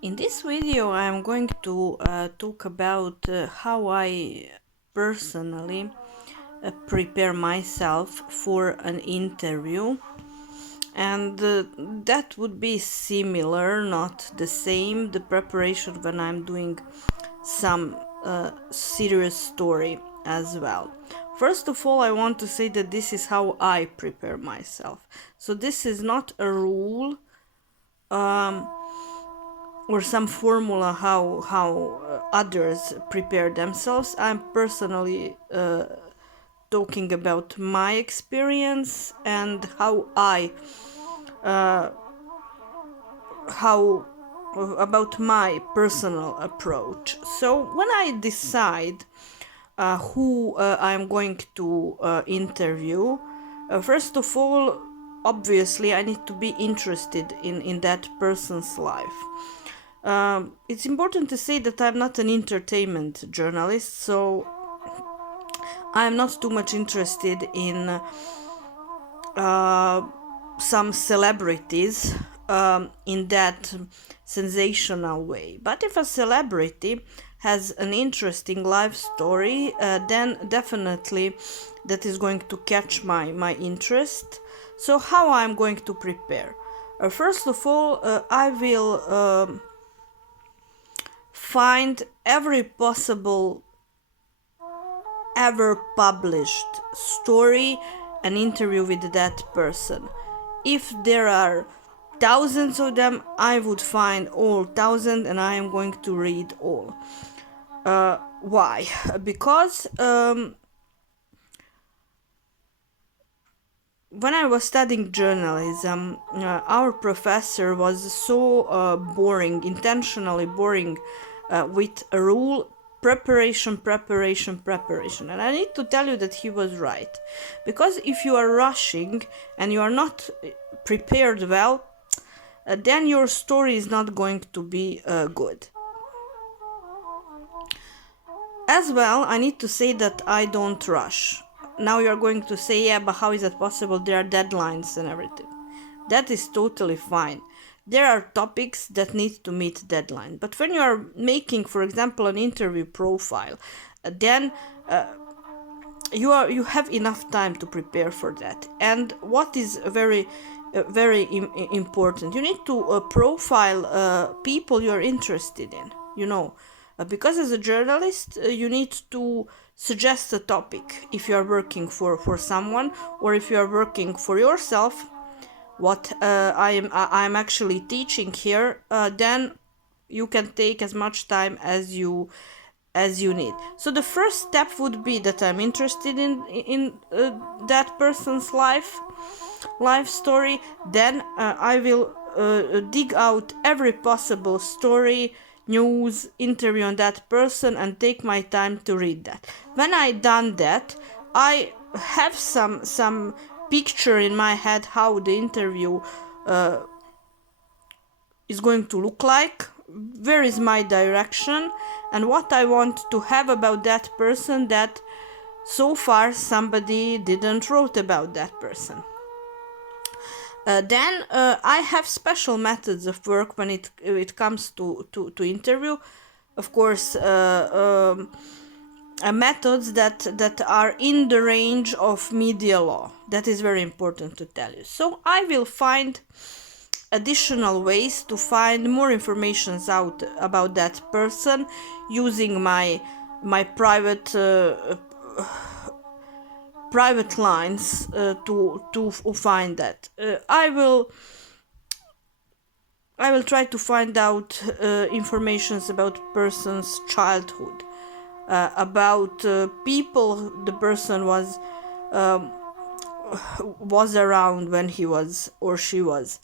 In this video, I'm going to talk about how I personally prepare myself for an interview, and that would be similar, not the same, the preparation when I'm doing some serious story as well. First of all, I want to say that this is how I prepare myself. So this is not a rule. Or some formula how others prepare themselves. I'm personally talking about my experience and how about my personal approach. So when I decide who I'm going to interview, first of all, obviously I need to be interested in that person's life. It's important to say that I'm not an entertainment journalist, so I'm not too much interested in some celebrities in that sensational way. But if a celebrity has an interesting life story, then definitely that is going to catch my interest. So how I'm going to prepare? First of all, I will find every possible ever published story and interview with that person. If there are thousands of them, I would find all thousand and I am going to read all. Why? Because when I was studying journalism, our professor was so boring, intentionally boring, with a rule: preparation, preparation, preparation. And I need to tell you that he was right. Because if you are rushing and you are not prepared well, then your story is not going to be good. As well, I need to say that I don't rush. Now you're going to say, yeah, but how is that possible? There are deadlines and everything. That is totally fine. There are topics that need to meet deadline. But when you are making, for example, an interview profile, then you have enough time to prepare for that. And what is very important, you need to profile people you're interested in. Because as a journalist, you need to suggest a topic if you are working for someone, or if you are working for yourself, what I'm actually teaching here, then you can take as much time as you need. So the first step would be that I'm interested in that person's life story. Then I will dig out every possible story, news, interview on that person, and take my time to read that. When I done that, I have some picture in my head how the interview is going to look like, where is my direction, and what I want to have about that person that so far somebody didn't wrote about that person. Then I have special methods of work when it comes to interview. Of course, methods that are in the range of media law. That is very important to tell you. So I will find additional ways to find more information out about that person using my private lines to find that. I will try to find out informations about person's childhood, about people the person was around when he was or she was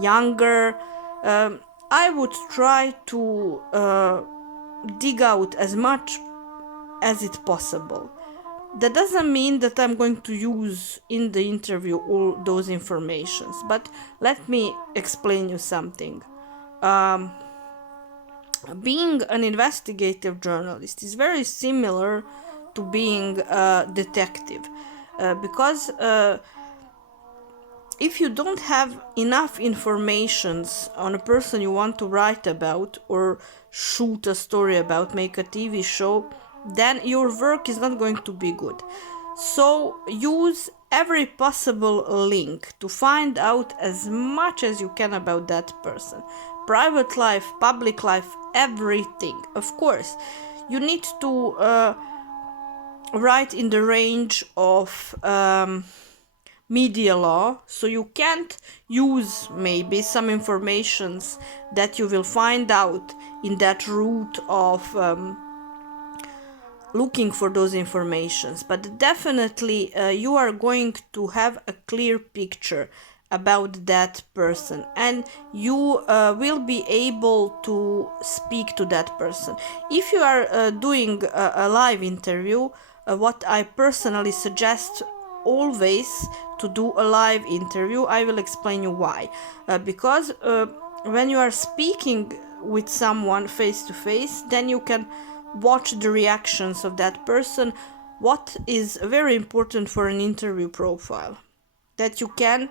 younger. I would try to dig out as much as it possible. That doesn't mean that I'm going to use in the interview all those informations, but let me explain you something. Being an investigative journalist is very similar to being a detective, because if you don't have enough informations on a person you want to write about or shoot a story about, make a TV show, then your work is not going to be good. So use every possible link to find out as much as you can about that person. Private life, public life, everything. Of course, you need to write in the range of media law, so you can't use maybe some informations that you will find out in that route of looking for those informations, but definitely you are going to have a clear picture about that person, and you will be able to speak to that person. If you are doing a live interview, what I personally suggest always to do a live interview. I will explain you why. Because when you are speaking with someone face to face, then you can watch the reactions of that person. What is very important for an interview profile, that you can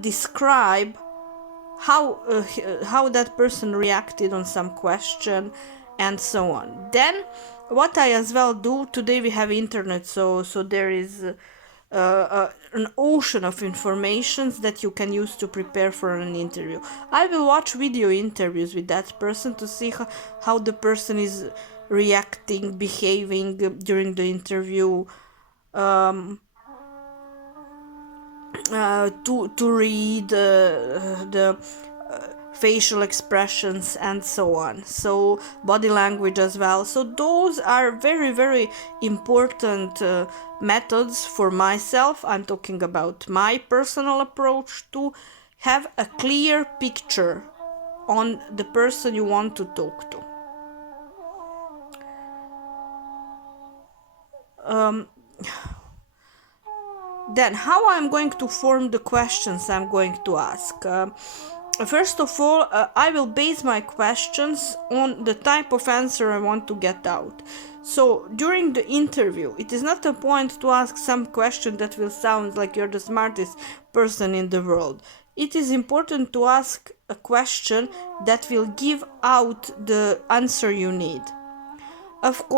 describe how that person reacted on some question and so on. Then what I as well do, today we have internet, so there is an ocean of informations that you can use to prepare for an interview. I will watch video interviews with that person to see how the person is reacting, behaving during the interview, to read the facial expressions and so on, so body language as well. So those are very, very important methods for myself. I'm talking about my personal approach to have a clear picture on the person you want to talk to. Then how I'm going to form the questions I'm going to ask. First of all, I will base my questions on the type of answer I want to get out. So during the interview, it is not a point to ask some question that will sound like you're the smartest person in the world. It is important to ask a question that will give out the answer you need. Of course,